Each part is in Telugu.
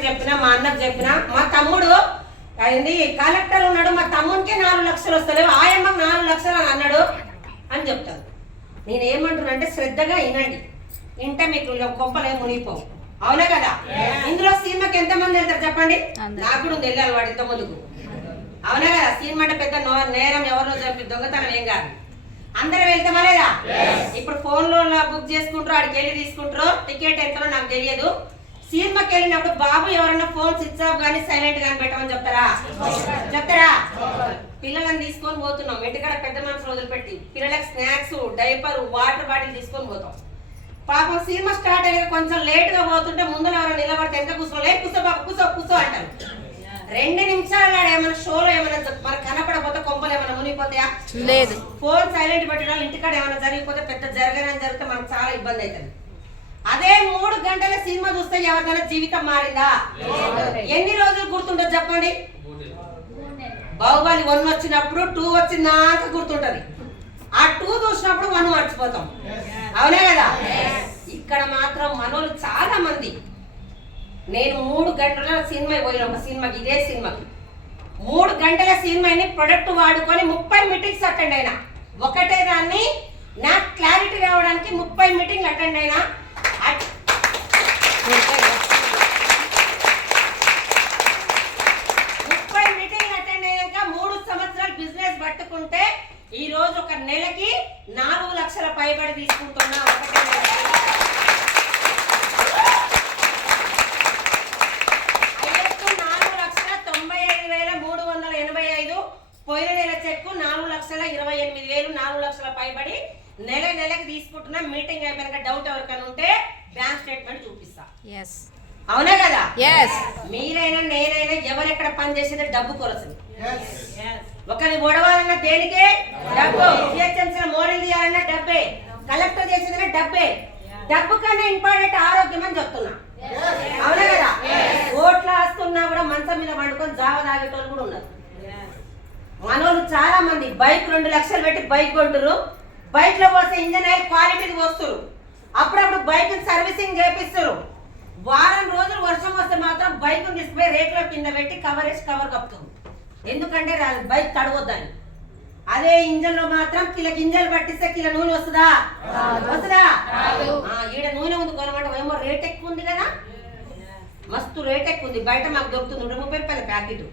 అక్కకి చెప్పినా, మా అన్నకు చెప్పినా, మా తమ్ముడు అయింది కలెక్టర్ ఉన్నాడు, మా తమ్మునికే 4 లక్షలు వస్తలేవు, ఆయమ్మకు 4 లక్షలు అని అన్నాడు అని చెప్తాను. నేను ఏమంటున్నా అంటే శ్రద్ధగా వినండి, ఇంటే మీకు కొంపలే మునిగిపోవు. అవునా కదా? ఇందులో సినిమాకి ఎంతమంది వెళ్తారు చెప్పండి? నాకు కూడా వెళ్ళాలి వాడు ఇంత ముందుకు. అవునా కదా? సినిమా అంటే పెద్ద నేరం, ఎవరినో చంపి దొంగతనం ఏం కాదు. అందరం వెళ్తామా లేదా? ఇప్పుడు ఫోన్ లో బుక్ చేసుకుంటారు, ఆడికి వెళ్ళి తీసుకుంటారు, టికెట్ ఎంతనో నాకు తెలియదు. సినిమాకి వెళ్ళినప్పుడు బాబు ఎవరైనా ఫోన్ స్విచ్ ఆఫ్ కానీ సైలెంట్ గాని పెట్టమని చెప్తారా? పిల్లలను తీసుకొని పోతున్నాం, ఇంటికాడ పెద్ద మనుషులు వదిలిపెట్టి పిల్లలకు స్నాక్స్, డైపర్, వాటర్ బాటిల్ తీసుకొని పోతాం. పాపం సినిమా స్టార్ట్ అయ్యే కొంచెం లేట్ గా పోతుంటే ముందు ఎవరైనా నిలబడితే ఎంత కూర్చోలే, కూర్చో బాబు కూర్చో కూర్చో అంటారు. 2 నిమిషాలు ఏమైనా షోలో ఏమైనా మనకు కనపడకపోతే కొంపలు ఏమైనా మునిగిపోతాయా? లేదు. ఫోన్ సైలెంట్ పెట్టడం, ఇంటికాడ ఏమైనా జరిగిపోతే పెద్ద జరగని జరిగితే మనకు చాలా ఇబ్బంది అవుతుంది. అదే 3 గంటల సినిమా చూస్తే ఎవరికైనా జీవితం మారిందా? ఎన్ని రోజులు గుర్తుంటుంది చెప్పండి? బాహుబలి 1 వచ్చినప్పుడు 2 వచ్చిందాక గుర్తుంటది, ఆ 2 చూసినప్పుడు 1 మర్చిపోతాం. అవునా కదా? ఇక్కడ మాత్రం మనోళ్ళు చాలా మంది, నేను 3 గంటల సినిమా పోయిన ఒక సినిమాకి, ఇదే సినిమాకి 3 గంటల సినిమాని ప్రొడక్ట్ వాడుకొని 30 మీటింగ్స్ అటెండ్ అయినా. ఒకటే దాన్ని నాకు క్లారిటీ రావడానికి 30 మీటింగ్లు అటెండ్ అయినా. 30 మీటింగ్లు అటెండ్ అయ్యాక 3 సంవత్సరాలు బిజినెస్ పట్టుకుంటే ఈ రోజు ఒక నెలకి 4 లక్షల పైబడి తీసుకుంటున్నా. ఒకటే నెలకి 4,95,385. పోయిన నెల చెక్కు 4,28,000, 4 లక్షల పైబడి నెలకి తీసుకుంటున్నా. మీటింగ్ అయిపోయినాక డౌట్ ఎవరికైనా ఉంటే బ్యాంక్ స్టేట్మెంట్ చూపిస్తా. అవునా కదా? మీరైనా నేనైనా ఎవరెక్కడ పని చేసేది డబ్బు కొరసదు. ఒకరిని ఒడవాలన్నా దేనికే డబ్బు, జిహెచ్ఎంసీ మోడల్ తీయాలన్నా డబ్బే, కలెక్టర్ చేసేదన్నా డబ్బే. డబ్బు కన్నా ఇంపార్టెంట్ ఆరోగ్యం అని చెప్తున్నా. అవునా కదా? ఓట్లు వస్తున్నా కూడా మంచం మీద వండుకొని జావ తాగేటోళ్ళు కూడా ఉన్నారు. మనోళ్ళు చాలా మంది బైక్ 2 లక్షలు పెట్టి బైక్ కొంటారు, బైక్ లో పోస్తే ఇంజన్ ఆయిల్ క్వాలిటీకి వస్తారు, అప్పుడప్పుడు బైక్ సర్వీసింగ్ చేపిస్తారు. వారం రోజులు వర్షం వస్తే మాత్రం బైక్ తీసుకుపోయి రేట్ల కింద పెట్టి కవర్ వేసి కవర్ కప్పుతుంది, ఎందుకంటే బైక్ తడవద్దని. అదే ఇంజన్ లో మాత్రం గింజలు పట్టిస్తే కిలో నూనె వస్తుందా? ఈడ నూనె ఉంది కొనమంటే ఏమో రేట్ ఎక్కువ ఉంది కదా, మస్తు రేట్ ఎక్కువ ఉంది. బయట మాకు దొరుకుతుంది 130 రూపాయల ప్యాకెట్,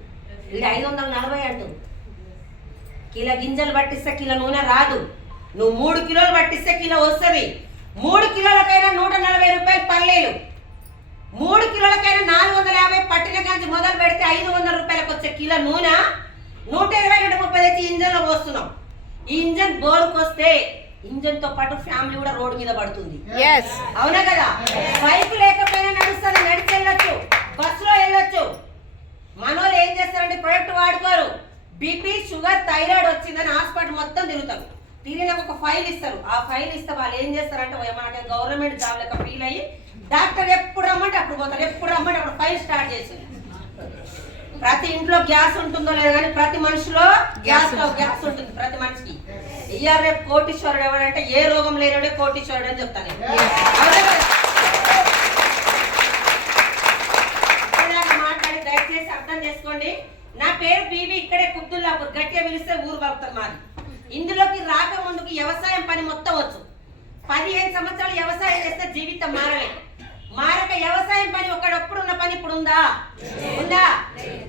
ఈడ 540 అంటుంది. గింజలు పట్టిస్తే కిలో నూనె రాదు, నువ్వు 3 కిలోలు పట్టిస్తే కిలో వస్తుంది. 3 కిలోలకైనా 140 రూపాయలు పర్లేదు, 3 కిలోలకైనా 450 పట్టిన కాంచి మొదలు పెడితే 500 రూపాయలకు వచ్చే కిలో నూనె 120-130 తెచ్చి ఇంజన్ లో పోస్తున్నాం. ఈ ఇంజన్ బోర్కు వస్తే ఇంజన్ తో పాటు ఫ్యామిలీ కూడా రోడ్డు మీద పడుతుంది. అవునా కదా? బైక్ లేకపోయినా నడుస్తుంది, నడిచి వెళ్ళొచ్చు, బస్సులో వెళ్ళొచ్చు. మనోళ్ళు ఏం చేస్తారంటే ప్రొడక్ట్ వాడుకోరు, బీపీ, షుగర్, థైరాయిడ్ వచ్చిందని హాస్పిటల్ మొత్తం తిరుగుతారు. తిరిగినాక ఒక ఫైల్ ఇస్తారు, ఆ ఫైల్ ఇస్తే వాళ్ళు ఏం చేస్తారంటే మనకి గవర్నమెంట్ జాబ్ లెక్క ఫీల్ అయ్యి డాక్టర్ ఎప్పుడు రమ్మంటే అప్పుడు పోతారు, ఎప్పుడు రమ్మంటే అప్పుడు ఫైల్ స్టార్ట్ చేసింది. ప్రతి ఇంట్లో గ్యాస్ ఉంటుందో లేదో కానీ ప్రతి మనిషిలో గ్యాస్ ఉంటుంది ప్రతి మనిషికి. ఇయ్యారు రేపు కోటీశ్వరుడు ఎవడంటే ఏ రోగం లేనివాడే కోటీశ్వరుడు అని చెప్తాను. మాట్లాడి దయచేసి అర్థం చేసుకోండి. నా పేరు బీబీ, ఇక్కడే కుబ్దుల్లాపూర్, గట్టిగా పిలిస్తే ఊరు బాగుతుంది మాది. ఇందులోకి రాకముందుకు వ్యవసాయం పని మొత్తం వచ్చు. 15 సంవత్సరాలు వ్యవసాయం చేస్తే జీవితం మారక వ్యవసాయం పని ఒకడప్పుడు ఉన్న పని ఇప్పుడు ఉందా?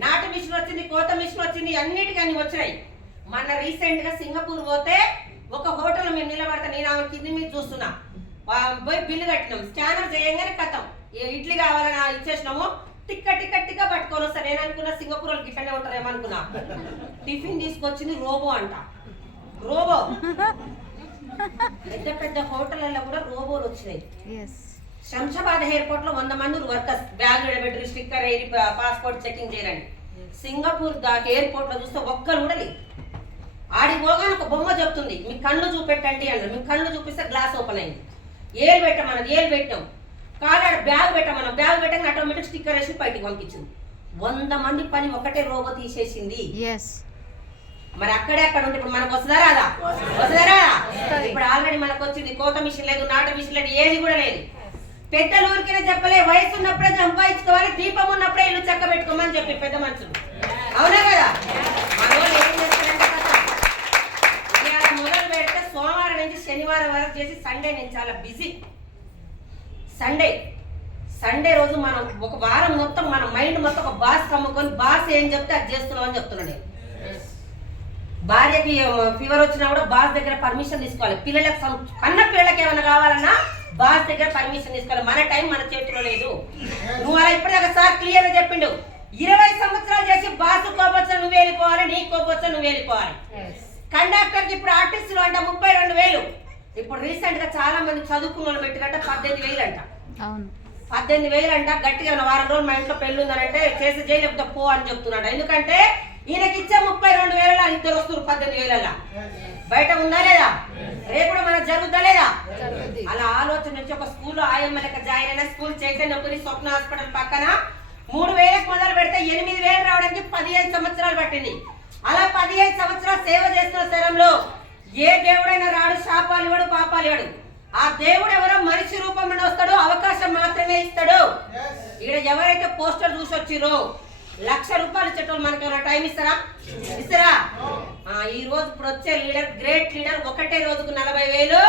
నాటు మిషన్ వచ్చింది, కోత మిషన్ వచ్చింది, అన్నిటికీ అన్ని వచ్చినాయి. మన రీసెంట్ గా సింగపూర్ పోతే ఒక హోటల్ మేము నిలబడతా, నేను ఆమె కింది మీద చూస్తున్నా, పోయి బిల్లు కట్టినాం, స్కానర్ చేయగానే కథం ఇడ్లీ కావాలని ఇచ్చేసినాము, టిక్క పట్టుకొని వస్తా. నేను అనుకున్నా సింగపూర్ వాళ్ళకి ఇక్కడనే ఉంటారేమనుకున్నా. టిఫిన్ తీసుకొచ్చింది రోబో అంట, రోబో. పెద్ద హోటళ్లలో కూడా రోబోలు వచ్చినాయి. శంషాబాద్ ఎయిర్పోర్ట్ లో 100 మంది వర్కర్స్ బ్యాగ్ పెట్టి స్టిక్కర్ ఎయిర్ పాస్పోర్ట్ చెకింగ్ చేయరండి. సింగపూర్ ఎయిర్పోర్ట్ లో చూస్తే ఒక్కరు కూడా లేదు. ఆడికి పోగానే ఒక బొమ్మ చెప్తుంది, మీ కళ్ళు చూపెట్టండి అన్నారు. మీ కళ్ళు చూపిస్తే గ్లాస్ ఓపెన్ అయింది. ఏలు పెట్టమన్నది, ఏలు పెట్టాం. కాలాడ బ్యాగ్ పెట్టమన్నా, బ్యాగ్ పెట్టగానే ఆటోమేటిక్ స్టిక్కర్ వేసి బయటికి పంపించింది. 100 మంది పని ఒకటే రోబో తీసేసింది. మరి అక్కడే అక్కడ ఉంటే ఇప్పుడు మనకు వస్తుందా రాదా? ఇప్పుడు ఆల్రెడీ మనకు వచ్చింది. కోత మిషన్ లేదు, నాటు మిషన్ లేదు, ఏది కూడా లేదు. పెద్దలు ఊరికైనా చెప్పలే, వయసు ఉన్నప్పుడే సంపాదించుకోవాలి, దీపం ఉన్నప్పుడు ఇల్లు చక్క పెట్టుకోమని చెప్పి పెద్ద మనుషులు. అవునా కదా? మన వాళ్ళు ఏం చేస్తారంటే కదా, ఇవాళ మొదలు పెడితే సోమవారం నుంచి శనివారం వరకు చేసి సండే నేను చాలా బిజీ. సండే రోజు మనం ఒక వారం మొత్తం మన మైండ్ మొత్తం ఒక బాస్ కమ్ముకొని బాస్ ఏం చెప్తే అది చేస్తున్నాం అని చెప్తున్నాను నేను. భార్యకి ఫీవర్ వచ్చినా కూడా బాస్ దగ్గర పర్మిషన్ తీసుకోవాలి. పిల్లలకు కన్న పిల్లలకి ఏమైనా కావాలన్నా బాస్ దగ్గర పర్మిషన్ తీసుకోవాలి. మన టైం మన చేతిలో లేదు. నువ్వు అలా ఇప్పటిదాకా సార్ క్లియర్ గా చెప్పిండు, 20 సంవత్సరాలు చేసి బాస్ కోపొచ్చా నువ్వు వెళ్ళిపోవాలి, నీ కోపొచ్చా నువ్వు వెళ్ళిపోవాలి. కండక్టర్ కి ఇప్పుడు ఆర్టిస్టులు అంట 32,000. ఇప్పుడు రీసెంట్ గా చాలా మంది చదువుకున్న వాళ్ళు పెట్టినట్ట 18,000 అంట. 18,000 అంట. గట్టిగా వారం రోజులు మా ఇంట్లో పెళ్లి ఉందనంటే చేసి చేయలేకపోతే పో అని చెప్తున్నాడు. ఎందుకంటే ఈయనకి ఇచ్చే 32,000 ఇద్దరు వస్తున్నారు 18,000. బయట ఉందా లేదా? రేపు కూడా మనకు జరుగుతా లేదా? అలా ఆలోచన నుంచి ఒక స్కూల్లో ఆయమ్మ లెక్క జాయిన్ అయిన స్కూల్ చైతన్యపురి స్వప్న హాస్పిటల్ పక్కన 3,000 మొదలు పెడితే 8,000 రావడానికి 15 సంవత్సరాలు పట్టింది. అలా 15 సంవత్సరాలు సేవ చేస్తున్న స్థలంలో ఏ దేవుడైనా రాడు, శాపాలు ఇవ్వడు, పాపాలు ఇవ్వడు. ఆ దేవుడు ఎవరో మనిషి రూపంలో వస్తాడు, అవకాశం మాత్రమే ఇస్తాడు. ఇక్కడ ఎవరైతే పోస్టర్ చూసి వచ్చిరో ₹1,00,000 ఇచ్చేటోళ్ళు మనకి ఏమైనా టైం ఇస్తారా? ఈ రోజు ఇప్పుడు వచ్చే లీడర్, గ్రేట్ లీడర్ ఒకటే రోజుకు 40,000,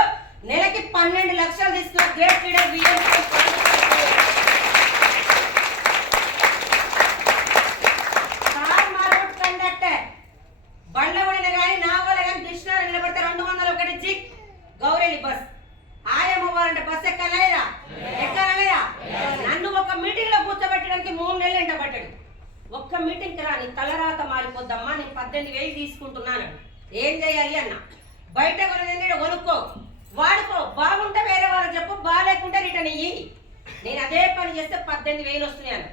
నెలకి 12 లక్షలు తీసుకున్న గ్రేట్ లీడర్ కండక్టర్ బండ్ల పడిన కానీ నా వల్ల కానీ కృష్ణారు నిలబడితే 201 జిక్ గౌరెల్లి బస్ ఆయమ్మవారంటే బస్ ఎక్కలేదా? నన్ను ఒక మీటింగ్ లో కూర్చోబెట్టడానికి 3 నెలలు ఎంట పట్టాడు. ఒక్క మీటింగ్కి రా, నీ తలరాత మారిపోద్దమ్మా, నేను 18,000 తీసుకుంటున్నాను, ఏం చేయాలి అన్న. బయట కొనుక్కో, వాడుకో, బాగుంటే వేరే వాళ్ళకి చెప్పు, బాగాలేకుంటే రిటర్న్ ఇయ్యి. నేను అదే పని చేస్తే 18,000 వస్తున్నాను.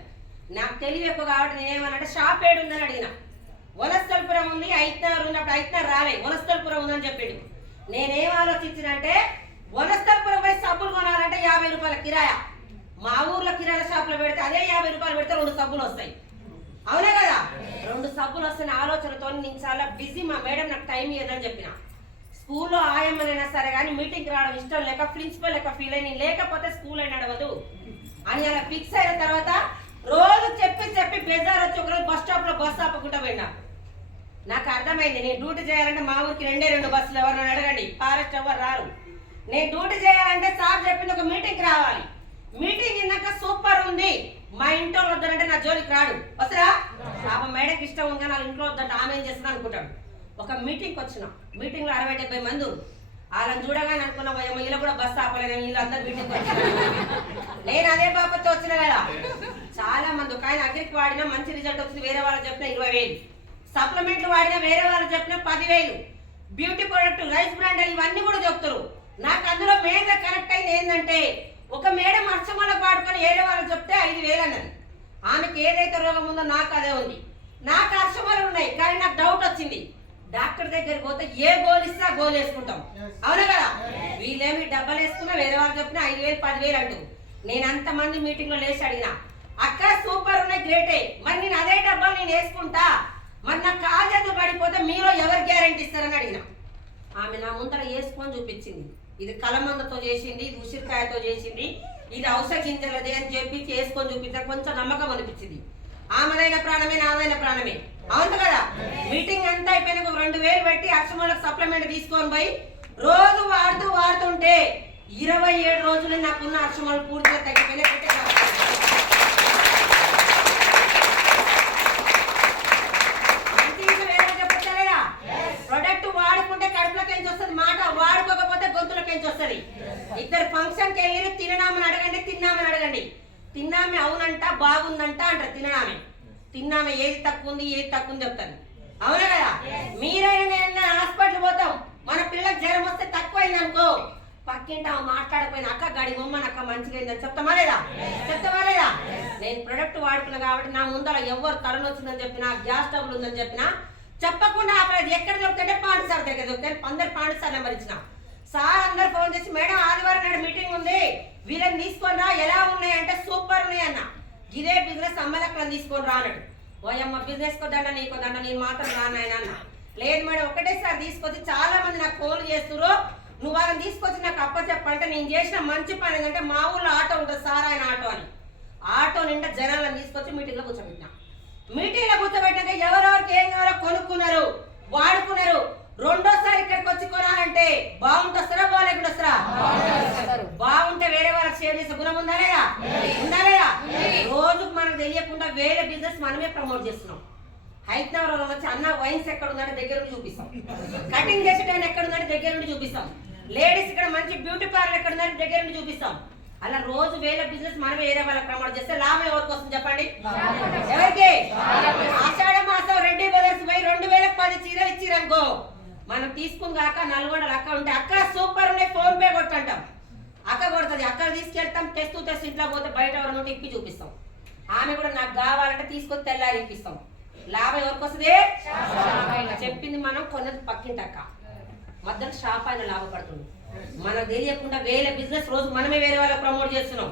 నాకు తెలివి ఎక్కువ కాబట్టి నేనేమన్నా షాప్ ఏడుందని అడిగిన. వనస్థలపురం ఉంది, ఐదున్నర ఉన్నప్పుడు ఐదున్నర రాలే, వనస్థలపురం ఉందని చెప్పాడు. నేనేం ఆలోచించినంటే వనస్థలపురం పోయి సబ్బులు కొనాలంటే ₹50 కిరాయా. మా ఊర్లో కిరాణా షాప్ లో పెడితే అదే ₹50 పెడితే 2 సబ్బులు వస్తాయి. అవునా కదా? 2 సబ్బులు వస్తున్న ఆలోచనతో నేను చాలా బిజీ. మా మేడం నాకు టైం ఇవ్వదని చెప్పిన. స్కూల్లో ఆయమ్మనైనా సరే కానీ మీటింగ్కి రావడం ఇష్టం లేక ప్రిన్సిపల్ లెక్క ఫీల్ అయ్యి లేకపోతే స్కూల్ అయినా నడవదు అని అలా ఫిక్స్ అయిన తర్వాత రోజు చెప్పి బేజార్ వచ్చి ఒకరోజు బస్ స్టాప్ లో బస్సు ఆపకుండా పోయినా. నాకు అర్థమైంది, నేను డ్యూటీ చేయాలంటే మా ఊరికి 2 బస్సులు ఎవరిని అడగండి, ఫారెస్ట్ ఎవరు రారు. నేను డ్యూటీ చేయాలంటే సార్ చెప్పింది ఒక మీటింగ్కి రావాలి. మీటింగ్ విన్నాక సూపర్ ఉంది, మా ఇంట్లో వద్దంటే నా జోలికి రాడు. వస్తారా? పాపం మేడకి ఇష్టం ఉంది, నా ఇంట్లో వద్దంటే ఆమె ఏం చేస్తుంది అనుకుంటాడు. ఒక మీటింగ్కి వచ్చిన, మీటింగ్ లో 60-70 మంది. వాళ్ళని చూడగానే అనుకున్నా వీళ్ళు కూడా బస్సు ఆపలేదు, వీళ్ళందరూ మీటింగ్ వచ్చిన. నేను అదే బాబుతో వచ్చిన కదా. చాలా మంది, ఒక ఆయన అగ్రికి వాడినా మంచి రిజల్ట్ వచ్చింది, వేరే వాళ్ళకి చెప్పిన 20,000. సప్లిమెంట్లు వాడినా వేరే వాళ్ళకి చెప్పిన 10,000. బ్యూటీ ప్రొడక్ట్, రైస్ బ్రాండ్ ఇవన్నీ కూడా చెప్తారు. నాకు అందులో మెయిన్ గా కనెక్ట్ అయింది ఏంటంటే, ఒక మేడం అర్చమలకు వాడుకొని వేరే వాళ్ళకి చెప్తే 5,000 అన్నది. ఆమెకి ఏదైతే రోగం ఉందో నాకు అదే ఉంది. నాకు అర్చమలు ఉన్నాయి కానీ నాకు డౌట్ వచ్చింది. డాక్టర్ దగ్గరికి పోతే ఏ గోలు ఇస్తే ఆ గోలు వేసుకుంటాం. అవునా కదా? వీళ్ళేమి డబ్బలు వేసుకున్నా వేరే వాళ్ళు చెప్పినా 5,000 10,000 అంటూ. నేను అంతమంది మీటింగ్ లో లేచి అడిగిన, అక్క సూపర్ ఉన్నాయి, గ్రేటే, మరి నేను అదే డబ్బాలు నేను వేసుకుంటా, మరి నాకు కాలు చేతులు పడిపోతే మీలో ఎవరు గ్యారెంటీ ఇస్తారని అడిగిన. ఆమె నా ముందర వేసుకొని చూపించింది. ఇది కలమందతో చేసింది, ఇది ఉసిరికాయతో చేసింది, ఇది ఔషధ గింజలది అని చెప్పి చేసుకొని చూపించారు. కొంచెం నమ్మకం అనిపించింది. ఆమెదైన ప్రాణమే, నాదైన ప్రాణమే. అవును కదా? మీటింగ్ అంతా అయిపోయినాక 2,000 పెట్టి అక్షమలకు సప్లిమెంట్ తీసుకొని పోయి రోజు వాడుతుంటే 27 రోజులు నాకున్న అక్షమలు పూర్తిగా తగ్గిపోయినాయి. ప్రొడక్ట్ వాడుకుంటే కడుపులకేంచి వస్తుంది, మాట వాడుకోకపోతే గొంతులకేంచి వస్తుంది. ఇద్దరు ఫంక్షన్కి వెళ్ళి తిన్నామని అడగండి. తిన్నామే అవునంట, బాగుందంట అంటారు. తిన్నామే ఏది తక్కువ ఉంది చెప్తాను. అవునా కదా? మీరైనా హాస్పిటల్ పోతాం, మన పిల్లలకు జ్వరం వస్తే తక్కువ అయింది అనుకో, పక్కింటి మాట్లాడకపోయినా అక్క గడి బొమ్మని అక్క మంచిగా అయిందని చెప్తామా లేదా? నేను ప్రొడక్ట్ వాడుకున్నా కాబట్టి నా ముందర ఎవరు తలనొచ్చిందని చెప్పినా, గ్యాస్ ట్రబుల్ ఉందని చెప్పినా చెప్పకుండా అక్కడ ఎక్కడ దొరుకుతుంటే పాండు సార్ దగ్గర దొరుకుతాయి. 15 పాండు సార్ నెంబర్ ఇచ్చిన. సార్ అందరు ఫోన్ చేసి, మేడం ఆదివారం నాడు మీటింగ్ ఉంది, వీళ్ళని తీసుకొని రా, ఎలా ఉన్నాయి అంటే సూపర్ ఉన్నాయి అన్న. ఇదే బిజినెస్ అమ్మలక్కలను తీసుకొని రా అన్నాడు. ఓయమ్మ బిజినెస్ కొద్దంట నీకొద్దంట, నేను మాత్రం రానాయన అన్న. లేదు మేడం ఒకటేసారి తీసుకొచ్చి చాలా మంది నాకు ఫోన్లు చేస్తున్నారు, నువ్వు వాళ్ళని తీసుకొచ్చి నాకు అప్పచెప్పంటే నేను చేసిన మంచి పని ఏంటంటే మా ఊళ్ళో ఆటో ఉంటుంది సార్ ఆయన ఆటో అని. ఆటో నిండా జనాలను తీసుకొచ్చి మీటింగ్లో కూర్చోబెట్టినా. మీటింగ్లో కూర్చోబెట్టాక ఎవరెవరికి ఏం కావాలో కొనుక్కున్నారు, వాడుకున్నారు. రెండోసారి ఇక్కడికి వచ్చి కొనాలంటే బాగుంటే వస్తారా, బాగాలేకుండా వస్తారా? బాగుంటే వేరే వాళ్ళకి షేర్ చేసే గుణం ఉందా లేదా? ఉందా లేదా? రోజుకు మనకు తెలియకుండా వేరే బిజినెస్ మనమే ప్రమోట్ చేస్తున్నాం. హైదరాబాద్ వచ్చి అన్న వైన్స్ ఎక్కడ ఉందంటే దగ్గర నుండి చూపిస్తాం, కటింగ్ చేసేటాన్ని ఎక్కడ ఉందంటే దగ్గర నుండి చూపిస్తాం, లేడీస్ ఇక్కడ మంచి బ్యూటీ పార్లర్ ఎక్కడ ఉందంటే దగ్గర నుండి చూపిస్తాం. అలా రోజు వేరే బిజినెస్ మనమే వేరే వాళ్ళకి ప్రమోట్ చేస్తే లాభం ఎవరికి వస్తుంది చెప్పండి? ఎవరికి? ఆషాఢ మాసం రెడ్డి బ్రదర్స్ పోయి 2010 చీరలు ఇచ్చిరనుకో, మనం తీసుకుని కాక నల్గొండలు అక్క ఉంటే అక్క సూపర్ ఉన్నాయి ఫోన్ పే కొట్టంటాం, అక్క కొడుతుంది, అక్కడ తీసుకెళ్తాం. తెస్తూ ఇంట్లో పోతే బయట ఎవరి నుండి ఇప్పి చూపిస్తాం. ఆమె కూడా నాకు కావాలంటే తీసుకొని తెల్లారి ఇప్పిస్తాం. లాభం ఎవరికి వస్తుంది? చెప్పింది మనం కొన్నది పక్కింటక్క, మధ్యలో షాప్ ఆయన లాభపడుతుంది. మనకు తెలియకుండా వేరే బిజినెస్ రోజు మనమే వేరే వాళ్ళకి ప్రమోట్ చేస్తున్నాం.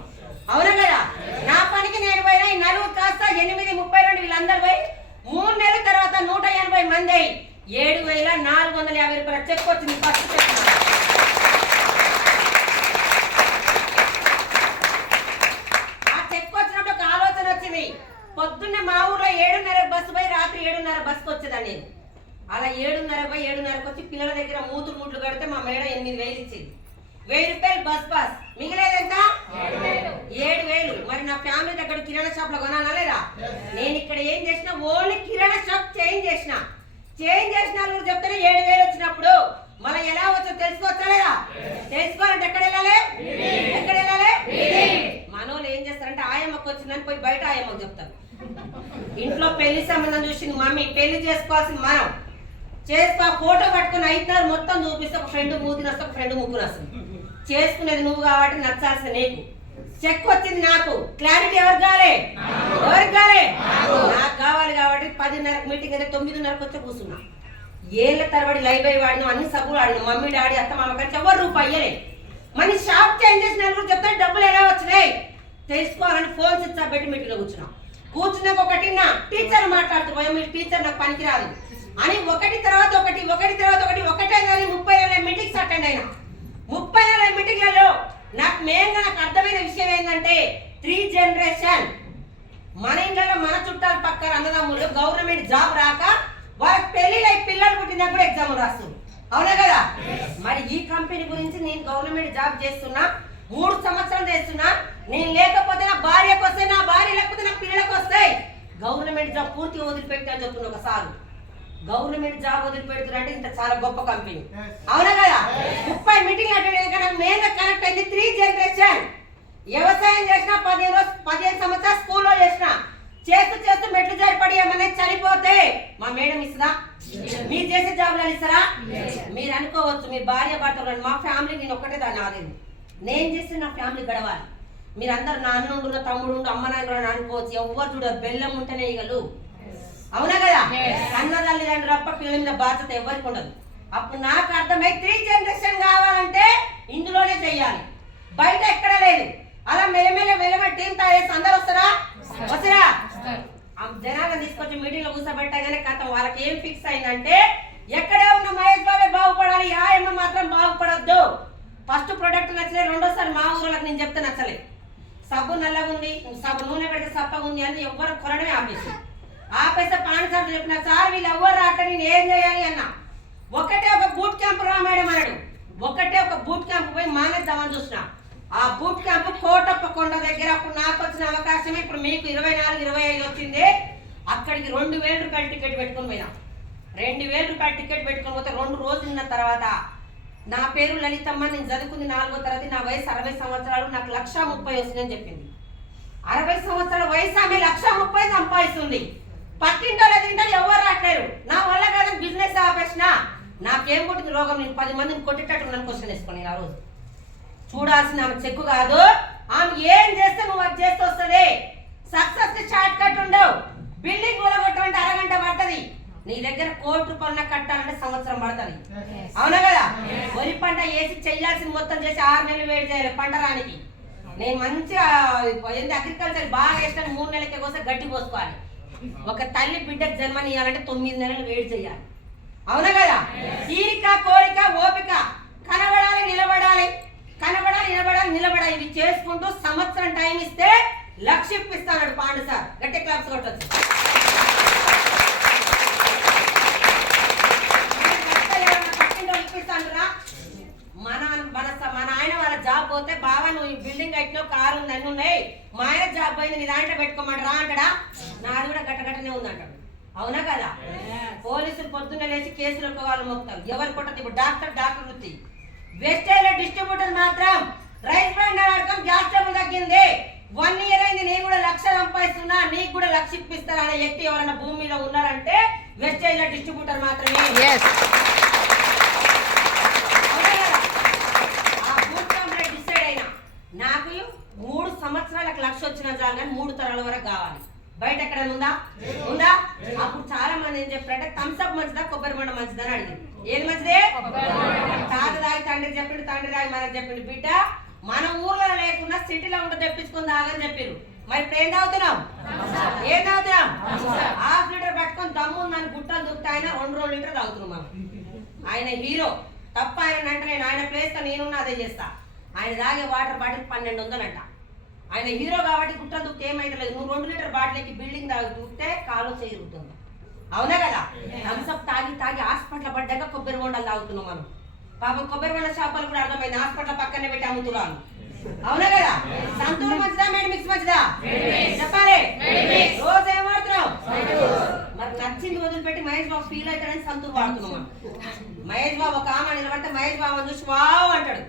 అవునా కదా? నా పనికి నేను పోయినా ఈ నలుగురు కాస్త 832 వీళ్ళందరూ పోయి 3 నెలల తర్వాత 180 మంది అయి 7,450 రూపాయల చెక్ వచ్చింది. First check. ఆ చెక్ వచ్చినప్పుడు ఒక ఆలోచన వచ్చింది. పొద్దున్నే మా ఊర్లో 7:30 బస్సు పోయి రాత్రి 7:30 బస్సుకు వచ్చేదాన్ని నేను. అలా 7:30కి వచ్చి పిల్లల దగ్గర మూతులు కడితే మా మేడం 8,000 ఇచ్చింది. 1,000 రూపాయలు బస్ పాస్, మిగిలేదంతా 7,000. మరి నా ఫ్యామిలీ దగ్గర కిరాణా షాప్ లో కొనాలా లేదా? నేను ఇక్కడ ఏం చేసిన, ఓన్లీ కిరాణా షాప్ చేంజ్ చేసిన వాళ్ళు చెప్తేనే 7,000 వచ్చినప్పుడు మళ్ళీ ఎలా వచ్చో తెలుసుకోవచ్చా లేదా? తెలుసుకోవాలంటే ఎక్కడ వెళ్ళాలి? మనోళ్ళు ఏం చేస్తారంటే ఆయమ్మకు వచ్చిందని పోయి బయట ఆయమ్మకు చెప్తారు. ఇంట్లో పెళ్లి సంబంధం చూసింది మమ్మీ, పెళ్లి చేసుకోవాల్సింది మనం. చేసుకో ఫోటో పట్టుకుని 5 మొత్తం చూపిస్తే ఒక ఫ్రెండ్ మూతిని వస్తే, ఒక ఫ్రెండ్ ముక్కుని వస్తుంది. చేసుకునేది నువ్వు కాబట్టి నచ్చాల్సిన నీకు. చెక్ వచ్చింది నాకు, క్లారిటీ ఎవరికి కావాలి? నాకు కావాలి కాబట్టి 10:30 మీటింగ్ అయితే 9:30 వచ్చి కూర్చున్నా. ఏళ్ళ తరబడి లైవ్ అయి వాడిన అన్ని సబ్బులు ఆడిన మమ్మీ డాడీ అత్త మామ ఖర్చు ఎవరు రూపాయలే. మన షాప్ చేంజ్ చేసిన కూడా చెప్తే డబ్బులు ఎలా వచ్చినాయి తెలుసుకోవాలని ఫోన్ స్విచ్ ఆఫ్ పెట్టి మీటింగ్లో కూర్చున్నాక ఒకటి నా టీచర్ మాట్లాడుతూ మీరు టీచర్ నాకు పనికిరాదు అని ఒకటి తర్వాత ఒకటి ఒకటే కానీ 30 మీటింగ్స్ అటెండ్ అయినా. 30 మీటింగ్లలో నాకు మెయిన్గా నాకు అర్థమైన విషయం ఏంటంటే 3 జనరేషన్ మన ఇంట్లో మన చుట్టాలు పక్కన అన్నదమ్ములు గవర్నమెంట్ జాబ్ రాక వాళ్ళకి పెళ్లిళ్ళై పిల్లలు పుట్టినా కూడా ఎగ్జామ్ రాస్తుంది. అవునా కదా? మరి ఈ కంపెనీ గురించి నేను గవర్నమెంట్ జాబ్ చేస్తున్నా, 3 సంవత్సరాలు చేస్తున్నా. నేను లేకపోతే నా భార్యకు వస్తాయి, నా భార్య లేకపోతే నా పిల్లలకు వస్తాయి. గవర్నమెంట్ జాబ్ పూర్తిగా వదిలిపెట్టి అని చెప్తున్నా. ఒకసారి గవర్నమెంట్ జాబ్ వదిలిపెడుతున్నా ఇంత చాలా గొప్ప కంపెనీ. అవునా కదా? 30 మీటింగ్లు అటెండ్ నాకు మెయిన్గా కనెక్ట్ అయింది 3 జనరేషన్. వ్యవసాయం చేసిన 15 సంవత్సరాలు స్కూల్లో చేస్తూ మెట్లు జారిపడి ఏమన్నా చనిపోతే మా మేడం ఇస్తుందా? మీరు చేసే జాబ్లు ఇస్తారా? మీరు అనుకోవచ్చు మీరు భార్య భర్తలు, మా ఫ్యామిలీ నేను ఒక్కటే దాన్ని ఆగలేదు. నేను చేస్తే నా ఫ్యామిలీ గడవాలి. మీరందరూ నా అన్నుండు, తమ్ముడు, అమ్మ నాన్న అనుకోవచ్చు. ఎవరు చూడరు, బెల్లం ఉంటేనే ఇగలు. అవునా కదా? కన్న తల్లిదండ్రులు రప్ప పిల్లల మీద బాధ్యత ఎవరికి ఉండదు. అప్పుడు నాకు అర్థమై 3 జనరేషన్ కావాలంటే ఇందులోనే చెయ్యాలి, బయట ఎక్కడ లేదు. అలా మెల్లమెల్ల టీం తయారు అందరు వస్తారా? జనాలను తీసుకొచ్చి మీటింగ్ లో కూర్చోబెట్టగానే కథ వాళ్ళకి ఏం ఫిక్స్ అయిందంటే ఎక్కడే ఉన్న మహేష్ బాబే బాగుపడాలి, ఆయమ్మ మాత్రం బాగుపడద్దు. ఫస్ట్ ప్రొడక్ట్ నచ్చలేదు, రెండోసారి మా ఊళ్ళకి నేను చెప్తే నచ్చలేదు. సబ్బు నల్లగా ఉంది, సబ్బు నూనె పెడితే సప్పగా ఉంది అని ఎవ్వరు కొనడమే ఆపేస్తే పాన్ సార్ చెప్పిన సార్ వీళ్ళు ఎవ్వరు రాక నేను ఏం చేయాలి అన్న. ఒకటే ఒక బూట్ క్యాంప్ రా మేడం అన్నాడు. ఒకటే ఒక బూట్ క్యాంప్ పోయి మానేద్దామని చూసిన. ఆ బూట్ క్యాంప్ కోటప్ప కొండ దగ్గర అప్పుడు నాకు వచ్చిన అవకాశమే. ఇప్పుడు మీకు 24-25 వచ్చింది. అక్కడికి 2,000 రూపాయల టికెట్ పెట్టుకుని పోయినా. 2,000 రూపాయల టికెట్ పెట్టుకుని పోతే 2 రోజులు ఉన్న తర్వాత నా పేరు లలితమ్మ, నేను చదువుకుంది 4వ తరగతి, నా వయసు 60 సంవత్సరాలు, నాకు 1,30,000 వస్తుందని చెప్పింది. 60 సంవత్సరాల వయసు ఆమె 1,30,000 సంపాదిస్తుంది. పక్కింటో లేదంటే ఎవరు రాట్లేరు. నా వల్ల కాదు బిజినెస్ ఆపేసిన. నాకేం కొట్టింది రోగం, నేను 10 మందిని కొట్టేటట్టు నన్ను క్వశ్చన్ వేసుకుని ఆ రోజు. చూడాల్సిన ఆమె చెక్కు కాదు, ఆమె ఏం చేస్తే నువ్వు అది చేస్తే వస్తుంది. సక్సెస్ కి షార్ట్ కట్ ఉండవు. బిల్డింగ్ కూలగొట్టమంటే అరగంట పడుతుంది. నీ దగ్గర 1 కోటి రూపాయలు కట్టాలంటే సంవత్సరం పడుతుంది. అవునా కదా? వరి పంట వేసి చెయ్యాల్సింది మొత్తం చేసి 6 నెలలు వేడి చేయాలి పంట రానికి. నేను మంచిగా అగ్రికల్చర్ బాగా వేసిన 3 నెలలకే కోసం గడ్డి పోసుకోవాలి. ఒక తల్లి బిడ్డకు జన్మనియాలంటే 9 నెలలు వేడి చేయాలి. అవునా కదా? తీరిక, కోరిక, ఓపిక, కనబడాలి, నిలబడాలి, నిలబడాలి. ఇవి చేసుకుంటూ సంవత్సరం టైం ఇస్తే లక్ష ఇప్పిస్తాడు పాండు సార్. గట్టి క్లాప్స్ కొట్టచ్చు. ఇప్పిస్తాడురా. మన ఆయన వాళ్ళ జాబ్ పోతే బాగా నువ్వు ఈ బిల్డింగ్ కట్టినావు, కారు ఉంది, అన్ని ఉన్నాయి, మా ఆయన జాబ్ పోయింది, నీ దాంట్లో పెట్టుకోమంటారా అంటాడా? నాది కూడా గట్టగట్టనే ఉంది అంటాడు. అవునా కదా? పోలీసులు పొద్దున్న లేచి కేసులు వాళ్ళు మోపుతారు. ఎవరు కొట్టదు. ఇప్పుడు డాక్టర్ వృత్తి. వెస్టైల్ డిస్ట్రిబ్యూటర్ మాత్రం రైస్ బ్రాండ్ అడగం గ్యాస్ ట్రబుల్ తగ్గింది. 1 year అయింది, నేను కూడా లక్ష సంపాదిస్తున్నా, నీకు కూడా లక్ష ఇప్పిస్తారా అనే వ్యక్తి ఎవరైనా భూమి మీద ఉన్నారంటే వెస్టైల్ డిస్ట్రిబ్యూటర్ మాత్రమే. ఆ బూత్ కంప్లీట్ డిసైడ్ అయినా నాకు 3 సంవత్సరాలకు లక్ష వచ్చినా చాలు, కానీ 3 తరాల వరకు కావాలి. బయట ఎక్కడ ఉందా? అప్పుడు చాలా మంది ఏం చెప్పారంటే థమ్స్అప్ మంచిదా, కొబ్బరి బండ మంచిదని అడిగింది. ఏది మంచిదే? తాత దాగి తండ్రికి చెప్పిండు, తండ్రి దాగి మనకు చెప్పిండు. బిడ్డ మన ఊర్లో లేకున్నా సిటీలో ఉంటే తెప్పించుకుని తాగని చెప్పారు. మరి ఇప్పుడు ఏం తాగుతున్నాం? ½ లీటర్ పట్టుకొని దమ్ము నన్ను గుట్టలు దుక్తా ఆయన 2 లీటర్ తాగుతున్నాం మనం. ఆయన హీరో తప్ప. ఆయన అంటే నేను ఆయన ప్లేస్ తో నేనున్నా అదే చేస్తా. ఆయన తాగే వాటర్ బాటిల్ 1200 అంట. ఆయన హీరో కాబట్టి గుట్టలు దుక్తే ఏమైతే లేదు. నువ్వు 2 లీటర్ బాటిల్కి బిల్డింగ్ తాగి దుక్తే కాలు చేరుతుంది. అవునా కదా? థమ్స్అప్ తాగి హాస్పిటల్ పడ్డాక కొబ్బరి బొండాలు తాగుతున్నాం మనం. పాపం కొబ్బరి బొండ షాపులు కూడా అర్థమైంది, హాస్పిటల్ పక్కనే పెట్టి అమ్ముతున్నాను. అవునా కదా? సంతూర్ మంచిదా, మెడిమిక్స్ మంచిదా? చెప్పాలి. రోజు ఏం వాడుతున్నావు? మరి నచ్చింది వదిలిపెట్టి మహేష్ బాబు ఫీల్ అవుతాడని సంతూర్ వాడుతున్నాం. మహేష్ బాబు ఒక ఆమె నిలబడితే మహేష్ బాబు చూసి వావ్ అంటాడు.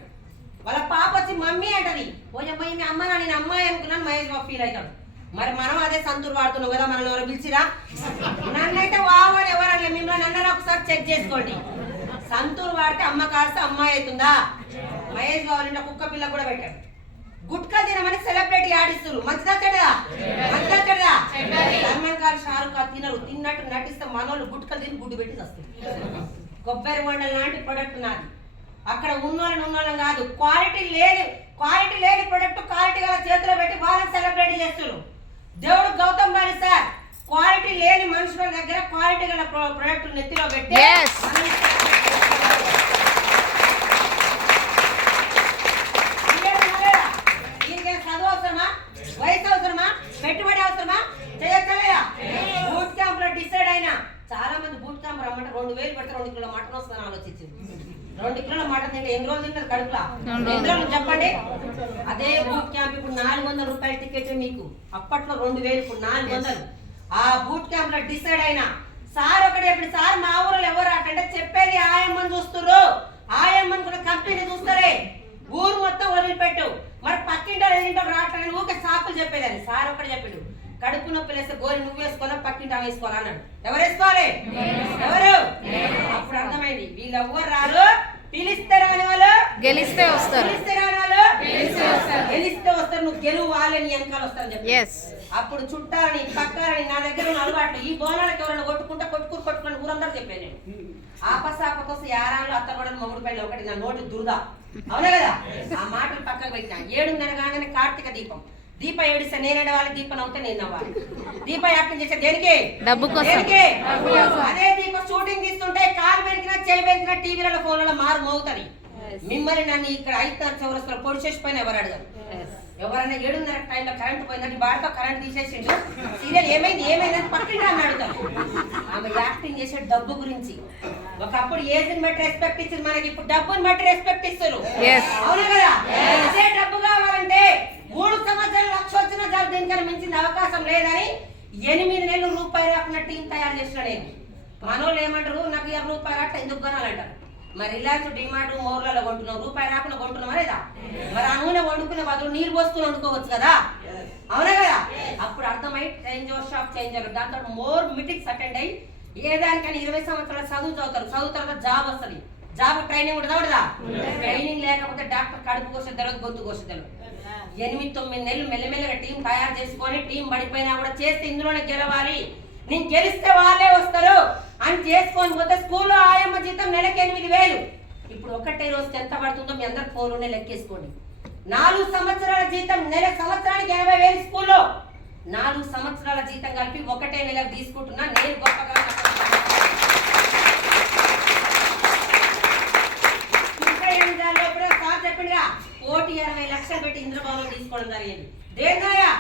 వాళ్ళ పాప వచ్చి మమ్మీ అంటది. పోయి మీ అమ్మ నేను అమ్మాయి అనుకున్నాను, మహేష్ బాబు ఫీల్ అవుతాడు. మరి మనం అదే సంతూర్ వాడుతున్నాం కదా. మనల్ని ఎవరు పిలిచిరా? నన్నైతే వావ్ అని ఎవరు మిమ్మల్ని అన్నారా? ఒకసారి చెక్ చేసుకోండి. సంతూర్ వాడితే అమ్మ కాస్త అమ్మాయి అవుతుందా? మహేష్ బాబు ఇంట్లో కుక్క పిల్ల కూడా పెట్టాడు. గుట్కా తినమని సెలబ్రిటీ ఆడిస్తారు. మంచిదా చెడ్డదా? సల్మాన్ ఖాన్, షారుఖ్ ఖాన్ తినరు. తిన్నట్టు నటిస్తే మనోళ్ళు గుట్కలు తిని గుడ్డు పెట్టి వస్తారు. కొబ్బరి బొండలు లాంటి ప్రొడక్ట్ నాది. అక్కడ ఉన్నోళ్ళని కాదు, క్వాలిటీ లేని ప్రొడక్ట్ క్వాలిటీ గల చేతిలో పెట్టి వాళ్ళని సెలబ్రేట్ చేస్తారు. దేవుడు గౌతమ్ బాలి సార్ క్వాలిటీ లేని మనుషుల దగ్గర క్వాలిటీ గల ప్రొడక్ట్ నెత్తిలో పెట్టి చదువు అవసరమా? వయసు అవసరమా? పెట్టుబడి అవసరమా? చేయక్కలేదా? బూట్ క్యాంప్ లో డిసైడ్ అయినా చాలా మంది బూట్ క్యాంప్ రమ్మంటే 2000 పెడితే 2 కిలోల మటన్ వస్తుందని ఆలోచించింది. 2 కిలోల మటన్ తింటే ఎన్ని రోజులు తింటారు కడుపులా? ఎన్ని రోజులు చెప్పండి. అదే బూట్ క్యాంప్ ఇప్పుడు 400 రూపాయల టికెట్ మీకు. అప్పట్లో 2000, ఇప్పుడు 400. ఆ బూట్ క్యాంప్ లో డిసైడ్ అయినా సార్ ఒకటి ఇప్పుడు సార్ మా ఊరిలో ఎవరు అంటే చెప్పేది ఆయమ్మని చూస్తున్నారు. ఆయమ్మని కూడా కంపెనీ చూస్తారే. ఊరు మొత్తం వదిలిపెట్టు. మరి పక్కింటో ఎదింటో రావట్లని ఊకే సాకులు చెప్పేదాన్ని. సార్ ఒకటి చెప్పాడు, కడుపు నొప్పి లేస్తే గోరి నువ్వు వేసుకోవాలా, పక్కింటా వేసుకోవాలా అన్నాడు. ఎవరు వేసుకోవాలి? ఎవరు? అప్పుడు అర్థమైంది వీళ్ళు ఎవ్వరు రారు. పిలిస్తే రాని వాళ్ళు గెలిస్తే వస్తారు. గెలిస్తే వస్తారు. నువ్వు గెలువు వాళ్ళని వెనకాల వస్తారని చెప్పి అప్పుడు చుట్టాలని పక్కాలని నా దగ్గర ఉన్న అలవాట్లు. ఈ బోనాలకు ఎవరైనా కొట్టుకుని ఊరందరూ చెప్పాను నేను. ఆపసాపకోసం యారాలు అత్తగొడని మొగుడు పైన ఒకటి నా నోటి దురద. అవునా కదా? ఆ మాటలు పక్కకు పెట్టినా. 7:30 కాగానే కార్తీక దీపం. దీప ఏడిస్తే నేను ఎడవాలి, దీపం అవుతే నేను అవ్వాలి. దీప యాక్టింగ్ చేసే దేనికి? దేనికి? అదే దీప షూటింగ్ తీస్తుంటే కాలు పెరిగినా చేయి పెరిగినా టీవీలలో ఫోన్లలో మారు మోగుతుంది. మిమ్మల్ని నన్ను ఇక్కడ 5 చౌరస్తులో పొడి చేసిపోయిన ఎవరు అడగారు? ఎవరైనా 7:30 టైంలో కరెంట్ పోయిందంటే బాడతో కరెంట్ తీసేసిండు, సీరియల్ ఏమైందని పక్కింటి అని అడుగుతారు. ఆమె యాక్టింగ్ చేసే డబ్బు గురించి. ఒకప్పుడు ఏజ్ని బట్టి రెస్పెక్ట్ ఇచ్చింది, మనకి ఇప్పుడు డబ్బుని బట్టి రెస్పెక్ట్ ఇస్తారు. అవునా కదా? అదే డబ్బు కావాలంటే 3 సంవత్సరాలు లక్ష వచ్చినా చాలు, దీనికన్నా మించిన అవకాశం లేదని 8 నెలలు రూపాయి రాకుండా టీం తయారు చేసిన నేను. మనోళ్ళు ఏమంటారు, నాకు రూపాయి రాట ఎందుకు కొనాలంటారు. మరి రిలయన్స్, డిమార్ట్, మోర్లలో కొంటున్నాం, రూపాయి రాకుండా కొంటున్నాం లేదా? మరి ఆ నూనె వండుకునే బదులు నీరు పోసుకుని వండుకోవచ్చు కదా. అవునా కదా? అప్పుడు అర్థమై చేంజ్ అయ్యారు. దాంతో మోర్ మీటింగ్స్ అటెండ్ అయ్యి ఏదానికైనా 20 సంవత్సరాల చదువు తర్వాత జాబ్ వస్తుంది. జాబ్ ట్రైనింగ్ ఉండదా? ట్రైనింగ్ లేకపోతే డాక్టర్ కడుపు కోసే తెలియదు, గొంతు కోసే తెలియదు. 8-9 నెలలు మెల్లమెల్లగా టీం తయారు చేసుకొని టీం పడిపోయినా కూడా చేస్తే ఇందులోనే గెలవాలి, నేను గెలిస్తే వాళ్ళే వస్తారు అని చేసుకొని పోతే స్కూల్లో ఆయమ్మ జీతం నెలకి 8000. ఇప్పుడు ఒకటే రోజుకి ఎంత పడుతుందో మీ అందరు ఫోన్లోనే లెక్కేసుకోండి. 4 సంవత్సరాల జీతం సంవత్సరానికి 80,000 స్కూల్లో. 4 సంవత్సరాల జీతం కలిపి ఒకటే నెలకు తీసుకుంటున్నా. నేను గొప్పగా సార్ చెప్పిండిగా 1,60,00,000 పెట్టి ఇంద్రభవనం తీసుకోవడం జరిగింది. దేన్నాయా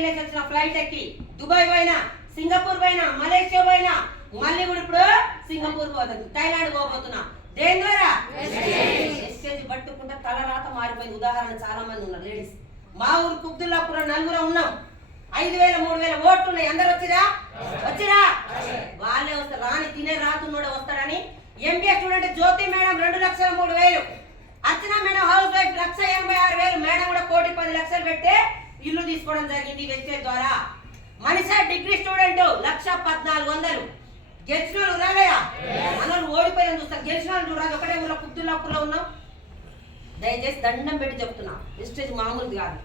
వెళ్ళేసి వచ్చిన ఫ్లైట్ ఎక్కి దుబాయ్ పోయినా, సింగపూర్ పోయినా, మలేషియా పోయినా, మళ్ళీ కూడా ఇప్పుడు సింగపూర్ పోతుంది, థైలాండ్ పోతున్నా. దేని ద్వారా? ఎస్టేజ్ పట్టుకుంటే తలరాత మారిపోయింది. ఉదాహరణ చాలా మంది ఉన్నారు లేడీస్. మా ఊరు కుబ్దుల్లాపురం నలుగురం ఉన్నాం. 5,000 3,000 ఓట్లు ఉన్నాయి. అందరు వచ్చిరా? వాళ్ళే వస్తారు. రాని తినే రాతున్నాడే వస్తాడని ఎంబీఏ స్టూడెంట్ జ్యోతి మేడం 2,03,000, అర్చన మేడం హౌస్ వైఫ్ 1,86,000, మేడం కూడా 1,10,00,000 పెట్టి ఇల్లు తీసుకోవడం జరిగింది వెస్టేజ్ ద్వారా. మనిషి డిగ్రీ స్టూడెంట్ 1,14,00,000. గెలిచిన వాళ్ళు రాలేదా? మనల్ని ఓడిపోయిన చూస్తారు. గెలిచిన వాళ్ళు రాదు. ఒకటే ఊళ్ళో కుబ్దుల్లాపురంలో ఉన్నాం. దయచేసి దండం పెట్టి చెప్తున్నా, వెస్టేజ్ మామూలుది కాదు.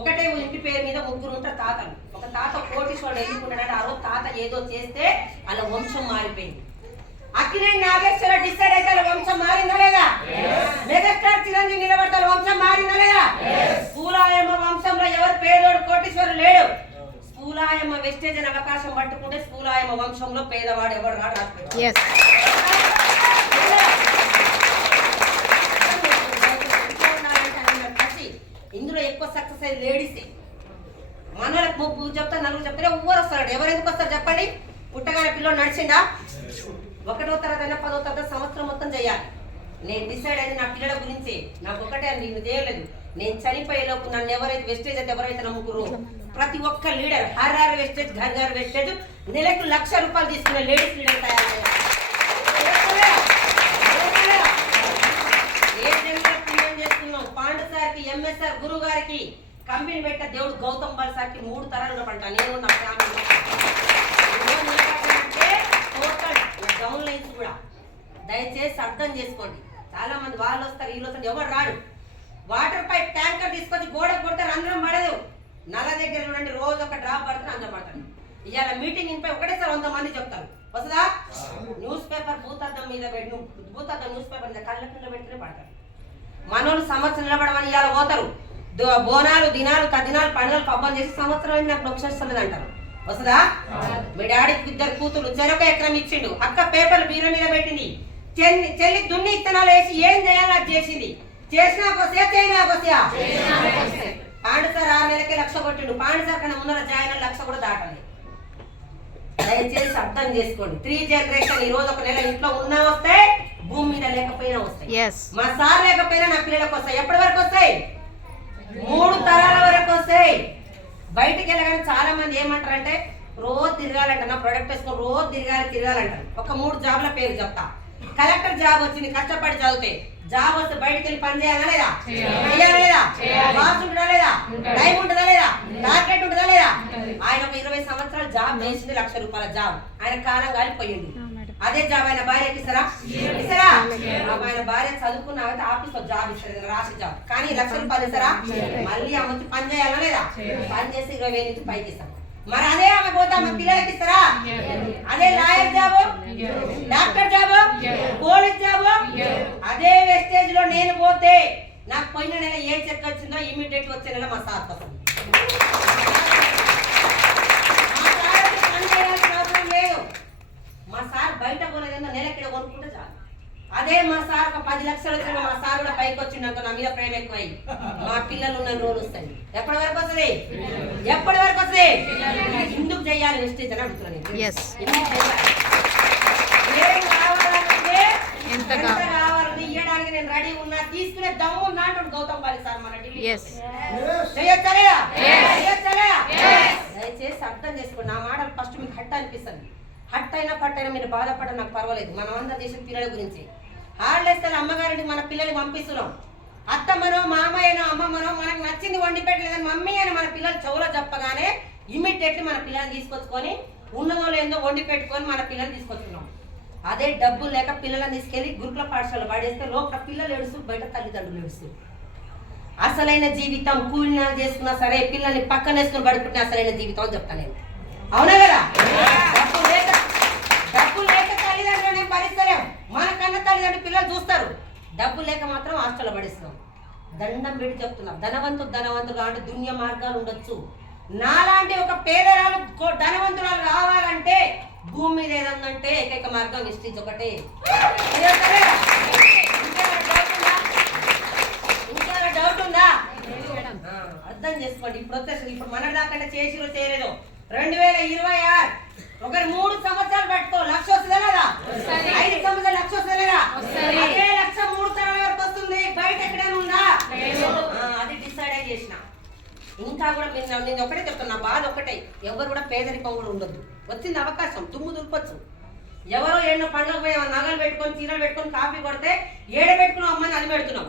ఒకటే ఇంటి పేరు మీద 3 ఉంటారు తాతలు. ఒక తాత కోటీశ్వరుడు ఎన్నుకున్నాడు. ఆ రోజు తాత ఏదో చేస్తే అలా వంశం మారిపోయింది. అక్కినేని నాగేశ్వర డిసైడ్ అయితే అలా వంశం మారిందా లేదా? మెగాస్టార్ చిరంజీవి నిలబడతారు, వంశం మారిందా లేదా? స్కూలాయమ్మ వంశంలో ఎవరు పేదోడు కోటీశ్వరుడు లేడు. స్కూలాయమ్మ వెస్టేజ్ అని అవకాశం పట్టుకుంటే స్కూలాయమ్మ వంశంలో పేదవాడు ఎవరు రాడు. ఇందులో ఎక్కువ సక్సెస్ అయ్యి లేడీసే. మనలకు 3 చెప్తా 4 చెప్తారే ఎవరు వస్తాడు? ఎవరు ఎందుకు వస్తారు చెప్పండి? పుట్టగానే పిల్లలు నడిచిండా? 1వ తరగతి అయినా 10వ తరగతి సంవత్సరం మొత్తం చేయాలి. నేను డిసైడ్ అయింది నా పిల్లల గురించి. నాకు ఒకటే నేను చేయలేదు. నేను చనిపోయేలోపు నన్ను ఎవరైతే వెస్టేజ్ అయితే ఎవరైతే నమ్ముకురు, ప్రతి ఒక్క లీడర్ హర్ఆర్ వెస్టేజ్, ఘర్ వెస్టేజ్ నెలకు ₹1,00,000 తీసుకునే లేడీస్ లీడర్ తయారు. పాండు సార్కి, ఎంఎస్ఆర్ గురువు గారికి కంపెనీ పెట్ట దేవుడు గౌతమ్ బాల్ సార్కి 3 తరాలు పంట. నేను నా ఫ్యామిలీ టోటల్ డౌన్ లైన్స్ కూడా దయచేసి అర్థం చేసుకోండి. చాలా మంది వాళ్ళు వస్తారు, వీళ్ళు వస్తారు, ఎవరు రాడు. వాటర్ పైప్ ట్యాంకర్ తీసుకొచ్చి గోడ కొడతారు, అందరం పడదు. నల్ల దగ్గర చూడండి, రోజు ఒక డ్రాప్ పడుతుంది, అందరం పడతారు. ఇవాళ మీటింగ్ ఇంపై ఒకటేసారి 100 మంది చెప్తారు. వస్తుందా? న్యూస్ పేపర్ భూతద్దం మీద పెట్టి, భూతద్దం న్యూస్ పేపర్ మీద కళ్ళ కింద పెడితేనే పడతారు. మనోళ్ళు సంవత్సరం నిలబడమని ఇవాళ పోతారు. బోనాలు, దినాలు, తద్దినాలు, పండుగలు పబ్బం చేసి సంవత్సరం అయింది నాకు వస్తుంది అంటారు. వస్తుందా? మీ డాడీకి 2 కూతురు, చెరొక ఎకరం ఇచ్చిండు. అక్క పేపర్లు బీర మీద పెట్టింది. చెల్లి దున్ని ఇత్తనాలు వేసి ఏం చేయాలో అది చేసింది. చేసినా కొసే, చేయనా కొసా. పాండు సార్ 6 నెలలకే 1,00,000 కొట్టిండు. పాండు సార్ కన్నా ముందర జాయిన్ 1,00,000 కూడా దాటాలి. దయచేసి అర్థం చేసుకోండి. 3 జనరేషన్ ఈ రోజు ఒక నెల ఇంట్లో ఉన్నా వస్తాయి, భూమి మీద లేకపోయినా వస్తాయి. మా సార్ లేకపోయినా నా పిల్లలకు వస్తాయి. ఎప్పటి వరకు వస్తాయి? 3 తరాల వరకు వస్తాయి. బయటికి వెళ్ళగానే చాలా మంది ఏమంటారంటే రోజు తిరగాలంట, నా ప్రొడక్ట్ వేసుకొని రోజు తిరగాలంటారు. ఒక 3 జాబ్ల పేరు చెప్తా. కలెక్టర్ జాబ్ వచ్చింది, కష్టపడి చదివితే. జాబ్ వస్తే బయటికి వెళ్ళి పని చేయాలా లేదా? చేయాలా లేదా? బాస్ ఉంటుందా లేదా? టైం ఉంటుందా లేదా? టార్గెట్ ఉంటుందా లేదా? ఆయన ఒక 20 సంవత్సరాలు జాబ్ చేసింది, ₹1,00,000 జాబ్. ఆయన కాలం కాలిపోయింది. అదే జాబ్ ఆయన భార్యకి ఇస్తారా? ఆయన భార్య చదువుకున్న ఆఫీస్ లో జాబ్ ఇస్తారు, రాసి జాబ్. కానీ ₹1,00,000 ఇస్తారా? మళ్ళీ ఆమె పని చేయాలా లేదా? పని చేసి 20,000 నుంచి పైకి ఇస్తాం. మరి అదే ఆమె పోతే ఆమె పిల్లలకి ఇస్తారా? అదే lawyer job, doctor job, police job. అదే వెస్టేజ్ లో నేను పోతే నాకు పోయిన నెల ఏ చెక్ వచ్చిందో ఇమీడియట్ వచ్చే నెల మా సార్ కోసం. మా సార్ బయట కొనేదేమో నెలకి కొనుక్కుంటే చాలు. అదే మా సార్ ఒక 10 లక్షలు వచ్చిన మా సార్ కూడా పైకి వచ్చిందంత నా మీద ప్రేమ ఎక్కువై మా పిల్లలు ఉన్న రోజులు వస్తాయి. ఎప్పటి వరకు వస్తుంది? ఎప్పటి వరకు వస్తుంది? ఎందుకు చేయాలి వెస్టేజ్ అని అడుగుతున్నాను. ఎంత కావాలని ఇవ్వడానికి నేను రెడీ ఉన్నా, తీసుకునే దమ్ము నాటు గౌతమ్ బాలి సార్ మన ఢిల్లీ. దయచేసి అర్థం చేసుకోండి. నా మాటలు ఫస్ట్ మీకు హట్ అనిపిస్తుంది. హట్ అయినా పట్టైనా మీరు బాధపడడం నాకు పర్వాలేదు. మనం అందరం చేసిన పిల్లల గురించి హాలిడేస్ అమ్మగారింటికి మన పిల్లల్ని పంపిస్తున్నాం. అత్తమ్మనో మామయ్యనో అమ్మమ్మనో మనకు నచ్చింది వండి పెట్టలేదని మమ్మీ అని మన పిల్లలు చెవులో చెప్పగానే ఇమ్మీడియట్లీ మన పిల్లల్ని తీసుకొచ్చుకొని ఉన్నదో లేదో వండి పెట్టుకొని మన పిల్లల్ని తీసుకొచ్చుకున్నాం. అదే డబ్బులు లేక పిల్లలను తీసుకెళ్లి గురుకుల పాఠశాల పడేస్తే లోపల పిల్లలు ఏడుస్తూ, బయట తల్లిదండ్రులు ఏడుస్తూ. అసలైన జీవితం కూలినాలు చేసుకున్నా సరే పిల్లల్ని పక్కన వేసుకుని పడుకుంటే అసలైన జీవితం అని చెప్తాను నేను. అవునా కదా? డబ్బు లేక తల్లిదండ్రులు భరిస్తలేం. మనకన్నా తల్లిదండ్రులు పిల్లలు చూస్తారు. డబ్బు లేక మాత్రం హాస్టల్లో పడిస్తున్నాం. దండం పెట్టి చెప్తున్నాం. ధనవంతులు అంటే దున్య మార్గాలు ఉండొచ్చు. నాలాంటి ఒక పేదరాలు ధనవంతురాలు రావాలంటే భూమి మీద ఏదంటే ఏకైక మార్గం వెస్టేజ్ ఒకటే. ఇంకేమైనా డౌట్ ఉందా? అర్థం చేసుకోండి. ఇప్పుడు మన దాకా చేసిరో చేయలేదో 2026 ఒకరి 3 సంవత్సరాలు పెట్టుకో లక్ష వస్తుందా లేదా 5 సంవత్సరాలు లక్ష వస్తుందా లేదా అదే లక్ష 3 తరాల వరకు వస్తుంది బయట ఎక్కడైనా ఉందా అది డిసైడ్ చేసిన ఇంకా కూడా నేను ఒకటే చెప్తున్నా బాధ ఒకటే ఎవరు కూడా పేదరికం కూడా ఉండొద్దు వచ్చింది అవకాశం దుమ్ము దులపచ్చు ఎవరో ఎన్నో పండుగ పోయి నగలు పెట్టుకొని చీరలు పెట్టుకొని కాఫీ కొడితే ఏడ పెట్టుకున్నాం అమ్మని అది పెడుతున్నాం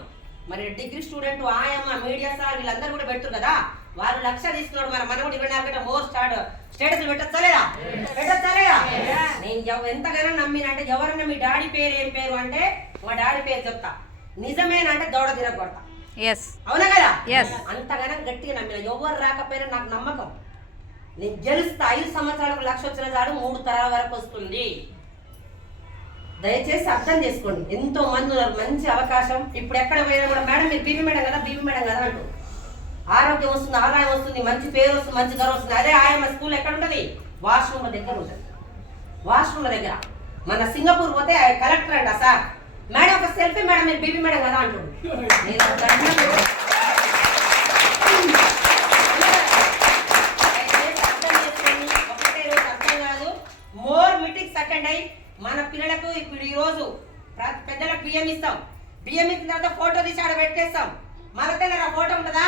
మరి డిగ్రీ స్టూడెంట్ ఆయమ్మ మీడియా సార్ వీళ్ళందరూ కూడా పెడుతున్నారు కదా వారు లక్ష తీసుకున్నాడు మరి మనం కూడా 24 గంటల మోర్ స్టేటస్ పెట్టచ్చలేదా నేను ఎంతగానో నమ్మినంటే ఎవరన్నా మీ డాడీ పేరు ఏం పేరు అంటే మా డాడీ పేరు చెప్తా నిజమేనంటే దౌడ తిరగొడతా అవునా కదా అంతగానో గట్టిగా నమ్మిన ఎవరు రాకపోయినా నాకు నమ్మకం నేను గెలుస్తా 5 సంవత్సరాలకు లక్ష వచ్చిన చాడు 3 తరాల వరకు వస్తుంది దయచేసి అర్థం చేసుకోండి ఎంతో మంది ఉన్నారు మంచి అవకాశం ఇప్పుడు ఎక్కడ పోయినా కూడా మేడం మీరు బీబీ మేడం కదా అంటూ ఆరోగ్యం వస్తుంది ఆదాయం వస్తుంది మంచి పేరు వస్తుంది మంచి గౌరవం వస్తుంది అదే ఆయమ్మ స్కూల్ ఎక్కడ ఉంటుంది వాష్రూమ్ల దగ్గర ఉంటుంది వాష్రూమ్ల దగ్గర మన సింగపూర్ పోతే కలెక్టర్ అంట సార్ మేడం ఒక సెల్ఫీ మేడం మీరు బీబీ మేడం కదా అంటుంది మోర్ మీటింగ్స్ అటెండ్ అయ్యి మన పిల్లలకు ఇప్పుడు ఈ రోజు పెద్దలకు బియ్యం ఇస్తాం బియ్యం ఇచ్చిన తర్వాత ఫోటో తీసి ఆడ పెట్టేస్తాం మన దగ్గర ఫోటో ఉంటదా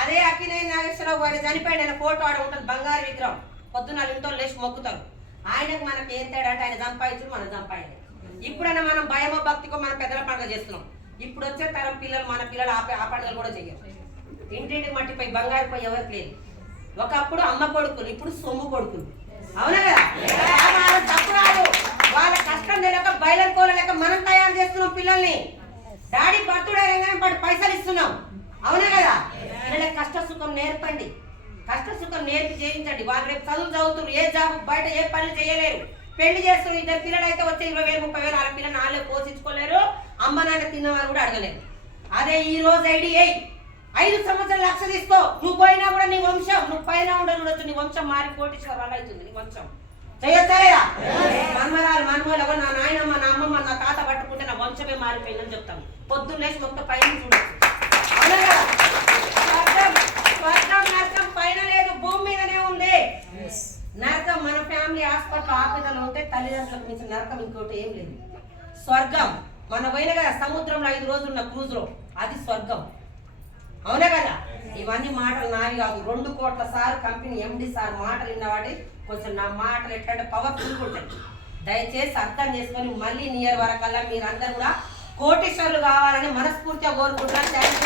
అదే అక్కినేని నాగేశ్వరరావు గారు చనిపోయిన ఆయన ఫోటో ఆడ ఉంటుంది బంగారు విగ్రహం పొద్దున్న ఇంట్లో లేచి మొక్కుతారు ఆయనకు మనకి ఏం తేడా అంటే ఆయన సంపాదించు మనం సంపాదించాలి ఇప్పుడైనా మనం భయమో భక్తికో మన పెద్దల పండుగ చేస్తున్నాం ఇప్పుడు వచ్చే తరం పిల్లలు మన పిల్లలు ఆ పండుగలు కూడా చెయ్యరు ఇంటింటి మట్టిపై బంగారు పై ఎవరికి లేదు ఒకప్పుడు అమ్మ కొడుకులు ఇప్పుడు సొమ్ము కొడుకులు అవునా కదా తప్పు రాదు వాళ్ళ కష్టం తెలియక బయలు కోలేక మనం తయారు చేస్తున్నాం పిల్లల్ని డాడీ బర్త్డే అయినా పైసలు ఇస్తున్నాం అవునా కదా పిల్లలకి కష్ట సుఖం నేర్పండి కష్ట సుఖం నేర్పి చేయించండి వాళ్ళు రేపు చదువు చదువుతున్నారు ఏ జాబ్ బయట ఏ పనులు చేయలేరు పెళ్లి చేస్తున్నారు 2 పిల్లలు అయితే వచ్చే 20,000 30,000 వాళ్ళ పిల్లలు నాలుగు పోషించుకోలేరు అమ్మ నాన్న తిన్నవారు కూడా అడగలేరు అదే ఈ రోజు ఐడియా 5 సంవత్సరాలు లక్ష తీసుకో నువ్వు పోయినా కూడా నీ వంశం నువ్వు పైన ఉండవచ్చు నీ వంశం మారి కోటీశ్వరాలు అవుతుంది నీ వంశం చేయొచ్చలేదా మనమరాలు నా నాయనమ్మ నా అమ్మమ్మ నా తాత పట్టుకుంటే నా వంశమే మారిపోయిందని చెప్తాం పొద్దున్నేసి మొత్తం పైన చూడచ్చు అవునా కదా స్వర్గం నరకం పైన లేదు భూమి మీదనే ఉంది నరకం మన ఫ్యామిలీ హాస్పిటల్ ఆపిదలు ఉంటే తల్లిదండ్రులకు మించిన నరకం ఇంకోటి ఏం లేదు స్వర్గం మన పోయిన కదా సముద్రంలో 5 రోజులు ఉన్న క్రూజ్ లో అది స్వర్గం అవునా కదా ఇవన్నీ మాటలు నావి కాదు 2 కోట్ల సార్ కంపెనీ ఎండి సార్ మాటలు విన్నవాడి కొంచెం నా మాటలు ఎట్లంటే పవర్ఫుల్ ఉంటాయి దయచేసి అర్థం చేసుకొని మళ్ళీ నియర్ వరకల్లా మీరందరూ కూడా కోటీశ్వరులు కావాలని మనస్ఫూర్తిగా కోరుకుంటున్నాను.